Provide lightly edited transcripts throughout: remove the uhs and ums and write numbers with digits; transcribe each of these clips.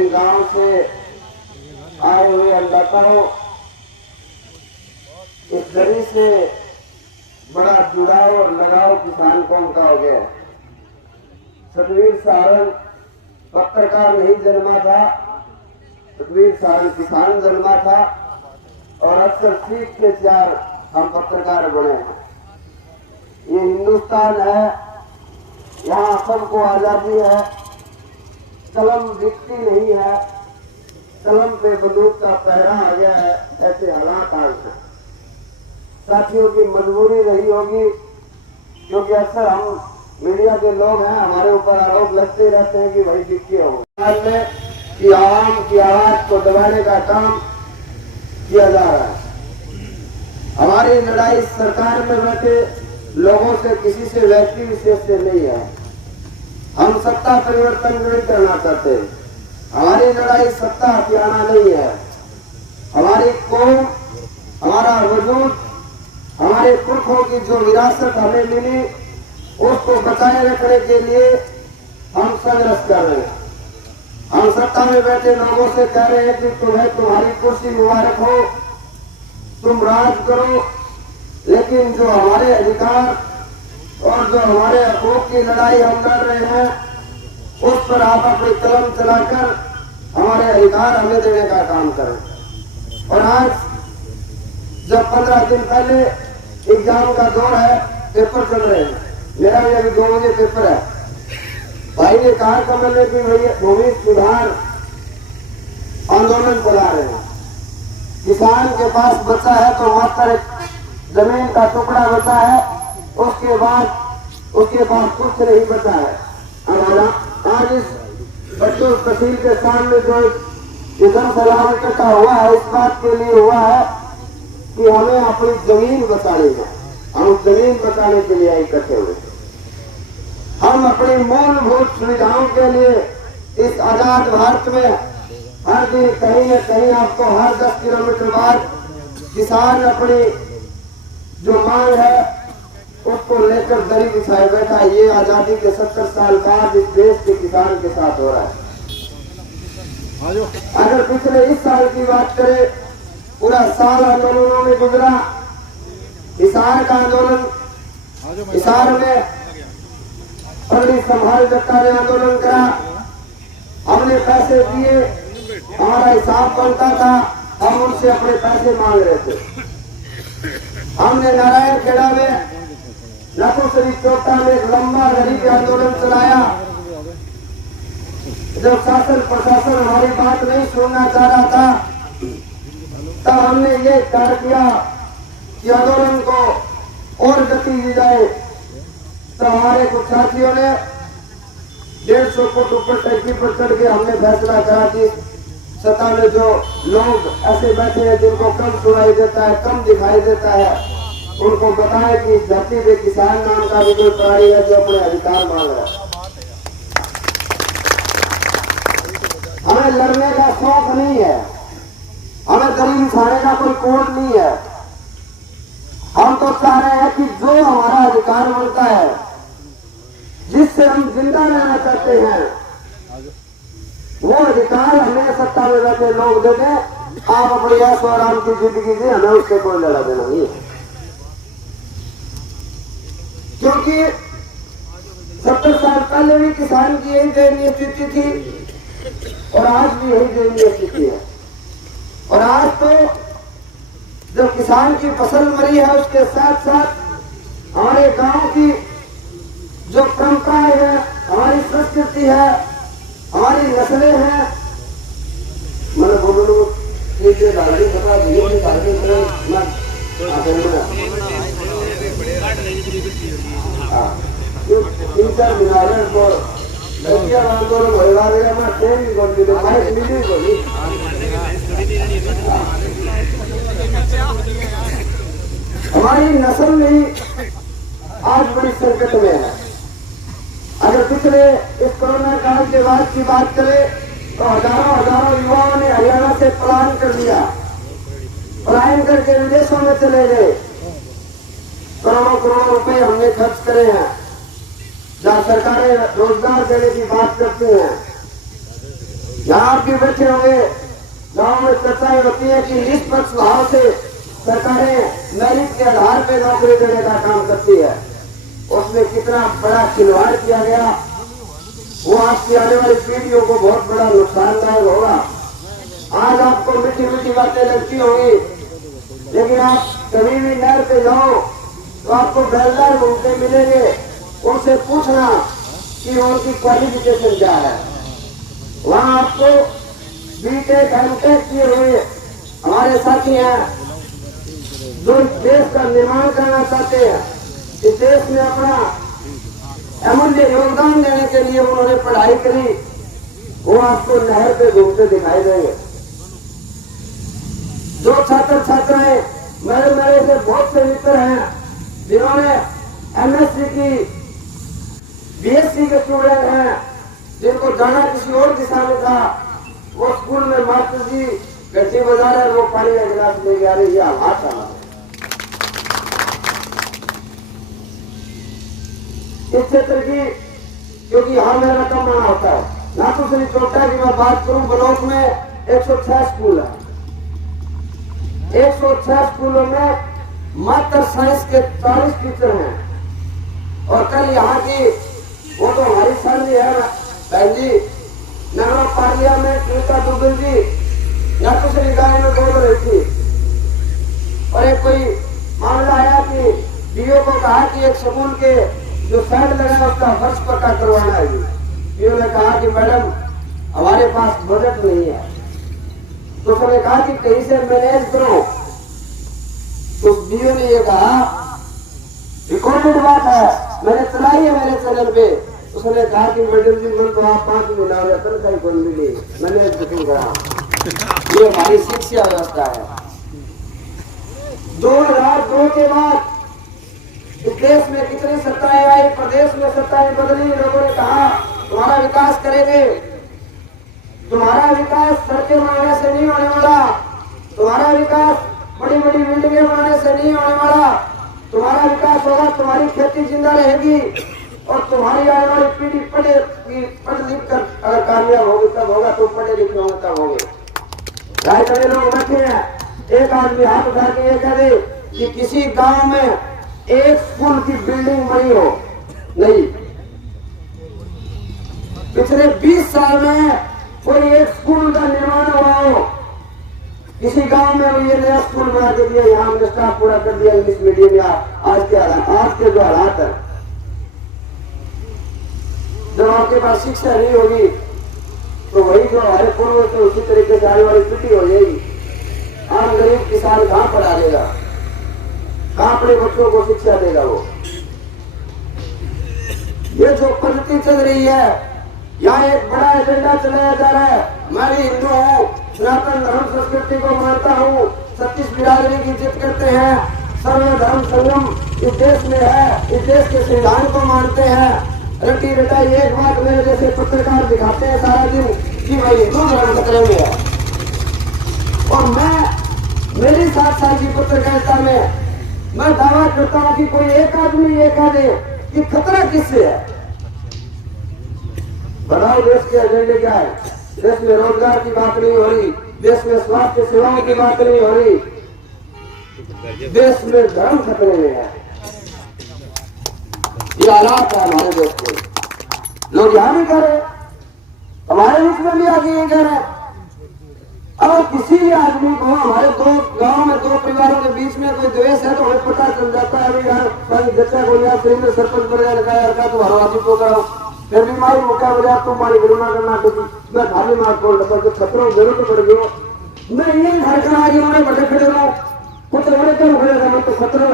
विभिन्न गांव से आए हुए अन्नदाताओं, इस दरी से बड़ा जुड़ाव और लगाव किसान कौम का हो गया। सतवीर सारंग पत्रकार नहीं जन्मा था, सतवीर सारंग किसान जन्मा था और अक्सर सीख के चार हम पत्रकार बने हैं। ये हिंदुस्तान है, यहाँ सबको आजादी है, कलम दिखती नहीं है, कलम पे बंदूक का पहरा आ गया है, ऐसे हालात आ गए। साथियों की मजबूरी रही होगी, क्योंकि अक्सर हम मीडिया के लोग हैं, हमारे ऊपर आरोप लगते रहते हैं कि भाई दिखिए हो कि आवाम की आवाज को दबाने का काम किया जा रहा है। हमारी लड़ाई सरकार में बैठे लोगों से, किसी से, व्यक्ति विशेष से नहीं है। हम सत्ता परिवर्तन नहीं करना चाहते, हमारी लड़ाई सत्ता हथियाना नहीं है। हमारी कौम, हमारा वजूद, हमारे पुरखों की जो विरासत हमें मिली, उसको बचाए रखने के लिए हम संघर्ष कर रहे हैं। हम सत्ता में बैठे लोगों से कह रहे हैं कि तुम्हें तुम्हारी कुर्सी मुबारक हो, तुम राज करो, लेकिन जो हमारे अधिकार और जो हमारे हकूक की लड़ाई हम लड़ रहे हैं, उस पर आप अपनी कलम चलाकर हमारे अधिकार हमें देने का काम करें। और आज जब 15 दिन पहले एग्जाम का दौर है, पेपर चल रहे हैं, मेरा भी अभी 2 बजे पेपर है। भाई ने कहा कमल ने कि भैया भूमि सुधार आंदोलन चला रहे हैं। किसान के पास बचा है तो मात्र जमीन का टुकड़ा बचा है, उसके बाद उसके पास कुछ नहीं बचा है। हमारा आज इस बच्चों तहसील के सामने जो जन सलाह इकट्ठा हुआ है, इस बात के लिए हुआ है कि हमें अपनी जमीन बचानी है। हम जमीन बचाने के लिए इकट्ठे हुए। हम अपनी मूलभूत सुविधाओं के लिए इस आजाद भारत में हर दिन कहीं न कहीं आपको हर 10 किलोमीटर बाद किसान अपनी जो मांग है उसको लेकर दरी बिछाए बैठा है। ये आजादी के 70 साल बाद इस देश के किसान के साथ हो रहा है। अगर पिछले इस साल की बात करें, पूरा साल आंदोलनों में गुजरा। हिसार का आंदोलन, हिसार में पगड़ी संभाल जट्टा ने आंदोलन करा, हमने पैसे दिए, हमारा हिसाब बनता था, हम उनसे अपने पैसे मांग रहे थे। हमने नारायण खेड़ा में, नकुसरी चौटा में एक लंबा गरीबी आंदोलन चलाया। जब शासन प्रशासन हमारी बात नहीं सुनना चाह रहा था, तब हमने ये कार्य किया कि आंदोलन को और गति दी जाए। तो हमारे कुछ साथियों ने 150 फुट ऊपर टैंकी पर चढ़ के हमने फैसला करा कि सत्ता में जो लोग ऐसे बैठे हैं जिनको कम सुनाई देता है, कम दिखाई देता है, उनको बताएं कि धरती पे किसान नाम का भी कोई प्राणी है जो अपने अधिकार मांग रहा है। हमें लड़ने का शौक नहीं है, हमें गरीब उठाने का कोई कोड नहीं है। हम तो चाह रहे हैं कि जो हमारा अधिकार मिलता है, जिससे हम जिंदा रहना चाहते हैं, वो अधिकार हमें सत्ता में बैठे लोग दे दें। आप अपनी ऐश और आराम की जिंदगी जी, हमें उससे कोई लड़ा देना नहीं है। क्योंकि 70 साल पहले भी किसान की यही दयनीय स्थिति थी और आज भी यही दयनीय स्थिति है। और आज तो जब किसान की फसल मरी है, उसके साथ साथ हमारे गांव की जो परंपराएं हैं, हमारी संस्कृति है, हमारी नस्लें हैं, मैंने बोलो नीचे डाली बता दिए डाली तीन चार मिनारे को लड़कियां आंदोलन होगा मैं ट्रेन भी बोल दी माइक मिली बोली। हमारी नस्ल नहीं आज बड़ी संकट में है। अगर पिछले इस कोरोना काल के बाद की बात करें तो हजारों युवाओं ने हरियाणा से पलायन कर दिया, पलायन करके विदेशों में चले गए। करोड़ों रुपए हमने खर्च करे हैं, जहाँ सरकारें रोजगार देने की बात करती हैं, यहाँ आप भी बैठे होंगे, गांव में चर्चाएं होती है कि निष्पक्ष भाव से सरकारें मेरिट के आधार पर नौकरी देने का काम करती है। उसमें कितना बड़ा खिलवाड़ किया गया वो आपकी आने वाली पीढ़ियों को बहुत बड़ा नुकसानदायक होगा। आज आपको मीठी मीठी बातें लगती होंगी, लेकिन आप कभी भी नहर पे जाओ तो आपको बेलदार घूमते मिलेंगे। उनसे पूछना कि उनकी क्वालिफिकेशन क्या है। वहाँ आपको बीटेक एमटेक किए हुए हमारे साथी हैं जो देश का निर्माण करना चाहते हैं, इस देश में अपना अमूल्य योगदान देने के लिए उन्होंने पढ़ाई करी, वो आपको नहर पे घूमते दिखाई देंगे। जो छात्र छात्राएं मेरे से बहुत से मित्र हैं जिन्होंने एमएससी की, बीएससी के स्टूडेंट हैं, जिनको जाना किसी और दिशा में था, वो स्कूल में मास्टर जी घंटी बजा रहे, वो पानी का गिलास लेके आ रही है। हाथ आना इस क्षेत्र की, क्योंकि यहाँ मेरा कम माना होता है ना। तो सिर्फ छोटा की मैं बात करूं, ब्लॉक में 106 स्कूल है। 106 स्कूलों में मात्र साइंस के 40 टीचर हैं। और कल यहाँ की वो तो हमारी सर जी है बहन जी, नगर पार्लियामेंट नीता दुबे जी या कुछ निकाय में बोल रही थी, और एक कोई मामला आया कि डीओ को कहा कि एक स्कूल के जो साइड लगा उसका फर्श पक्का करवाना है। डीओ ने कहा कि मैडम हमारे पास बजट नहीं है। तो उसने कहा कि कहीं से मैनेज करो। तो डीओ ने ये कहा, रिकॉर्डेड बात है, मैंने चलाई है मेरे चैनल पे। उसने कहा कि मैडम जी मन तो आप 5 महीना तनख्वाही कौन मिली, मैंने बुकिंग करा। ये हमारी शिक्षा व्यवस्था है। 2002 के बाद इस देश में कितनी सत्ताएं आई, प्रदेश में सत्ताएं बदली। लोगों ने कहा तुम्हारा विकास करेंगे, तुम्हारा विकास सड़कें बनाने से नहीं होने वाला, तुम्हारा विकास बड़ी बड़ी बिल्डिंगें बनाने से नहीं होने वाला, तुम्हारा विकास होगा, तुम्हारी खेती जिंदा रहेगी और तुम्हारी आने वाली पीढ़ी पढ़ लिख कर अगर कामयाब होगी तब होगा, तुम पढ़े लिखे होंगे तब होंगे। राय करे लोग बैठे हैं, एक आदमी हाथ उठा के ये कह दे कि किसी गांव में एक स्कूल की बिल्डिंग बनी हो, नहीं। पिछले 20 साल में कोई एक स्कूल का निर्माण हुआ हो किसी गांव में, ये नया स्कूल बना के दिया, यहाँ हमने स्टाफ पूरा कर दिया इंग्लिश मीडियम या आज के जो हालात है। जब आपके पास शिक्षा नहीं होगी तो वही जो हमारे पूर्व से उसी तरीके से आने वाली पीढ़ी हो जाएगी। आम गरीब किसान कहाँ पढ़ा देगा, कहाँ अपने बच्चों को शिक्षा देगा वो। ये जो पद्धति चल रही है, यहाँ एक बड़ा एजेंडा चलाया जा रहा है। मैं भी हिंदू हूँ, सनातन धर्म संस्कृति को मानता हूँ, 36 बिरादरी की इज्जत करते हैं, सर्वधर्म संगम इस देश में है, इस देश के संविधान को मानते हैं। रटी रटाई एक बात मेरे जैसे पत्रकार दिखाते हैं सारा दिन कि भाई हिंदू धर्म खतरे में है, और मैं मेरी 7 साल की पत्रकारिता में मैं दावा करता हूं कि कोई एक आदमी ये कह दे कि खतरा किससे है। बताओ देश के एजेंडे क्या है। देश में रोजगार की बात नहीं हो रही, देश में स्वास्थ्य सेवाओं की बात नहीं हो रही, देश में धर्म खतरे में है। ये हालात है हमारे देश के। लोग यहाँ भी कह रहे, हमारे बीच में भी आगे ये कह रहे हैं। अब किसी भी आदमी को हमारे दो गांव में 2 परिवारों के बीच में कोई द्वेष है तो हमें पता चल जाता है। अभी यार जच्चा को यार सरपंच बन गया तो हरवासी को कराओ, फिर भी मारी मौका बजा तुम मारी गरिमा करना तो मैं खाली मार को खतरों जरूरत पड़ गई। मैं ये घर करा रही हूँ, बड़े खड़े रहो, कुछ बड़े क्यों खड़े रहा, तो खतरा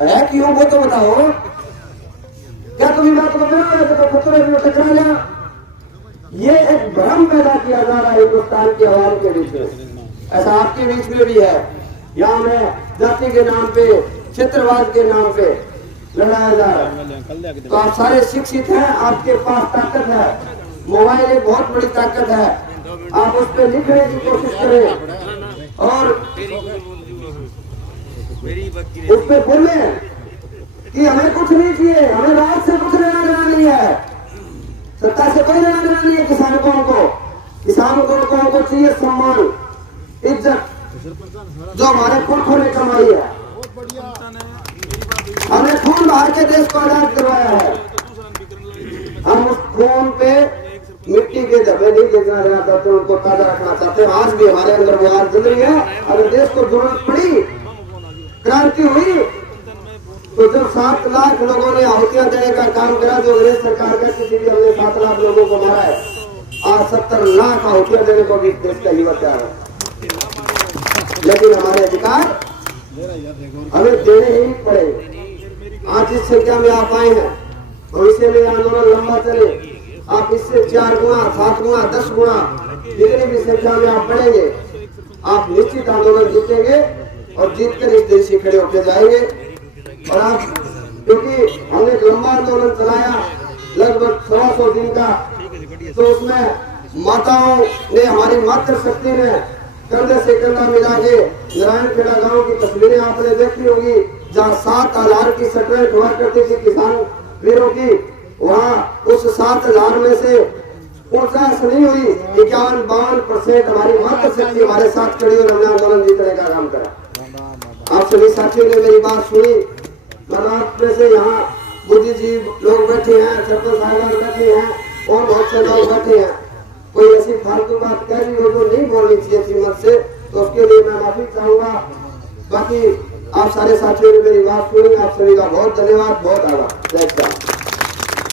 है क्यों वो तो बताओ। क्या तुम्हें बात को तो खतरे में टकरा लिया। ये एक भ्रम पैदा किया जा रहा है हिंदुस्तान की आवाम के बीच में, ऐसा आपके बीच में भी है। यहाँ में जाति के नाम पे, क्षेत्रवाद के नाम पे लड़ाया जा रहा है। तो आप सारे शिक्षित हैं, आपके पास ताकत है, मोबाइल एक बहुत बड़ी ताकत है, आप उस पर लिखने की कोशिश करें और उस पर बोले कि हमें कुछ नहीं चाहिए, हमें राज से कुछ लेना देना नहीं है, सत्ता से कोई लेना देना नहीं है, किसानों को किसान को चाहिए सम्मान, इज्जत, जो हमारे पुरखों ने कमाई है। हमने खून बहा के देश को आजाद करवाया है। हम उस खून पे मिट्टी के धब्बे नहीं देखना चाहते, उनको ताजा रखना चाहते हैं। आज भी हमारे अंदर वो आग जल रही है। अगर देश को जरूरत पड़ी, क्रांति हुई, तो जब 7 लाख लोगों ने आहुतियां देने का काम करा, जो अंग्रेज सरकार का किसी भी हमने 7 लाख लोगों को मारा है, आज 70 लाख आहुतियां देने को भी देश का युवा तैयार है। लेकिन हमारे अधिकार हमें देने ही पड़ेंगे। आज जिस संख्या में आप आए हैं, भविष्य में आंदोलन लंबा चले, आप इससे 4 गुना, 7 गुना, 10 गुना जितनी भी संख्या में आप बढ़ेंगे, आप निश्चित आंदोलन जीतेंगे और जीतकर इस देश से खड़े होकर जाएंगे। और आप, क्योंकि हमने एक लंबा आंदोलन चलाया लगभग 100 दिन का, तो उसमें माताओं ने, हमारी मातृशक्ति ने कंधे से कंधा मिला के, नारायणखेड़ा गांव की तस्वीरें आपने देखी होगी, जहाँ 7,000 की सेटलमेंट हुआ करती थी किसान वीरों की, वहाँ उस 7,000 में से 50 नहीं हुई, 51-52% हमारी मातृशक्ति हमारे साथ खड़ी और हमने आंदोलन जीतने का काम करा। आप सभी साथियों ने मेरी बात सुनी। महाराष्ट्र में से यहाँ बुद्धिजीवी लोग बैठे हैं, सरपंच साहब बैठे हैं और बहुत से लोग बैठे हैं। कोई ऐसी फालतू बात कह रही हो जो नहीं बोलनी चाहिए थी मुझसे, तो उसके लिए मैं माफी चाहूंगा। बाकी आप सारे साथियों ने मेरी बात सुनी। आप सभी का बहुत धन्यवाद, बहुत आभार। जय श्री राम।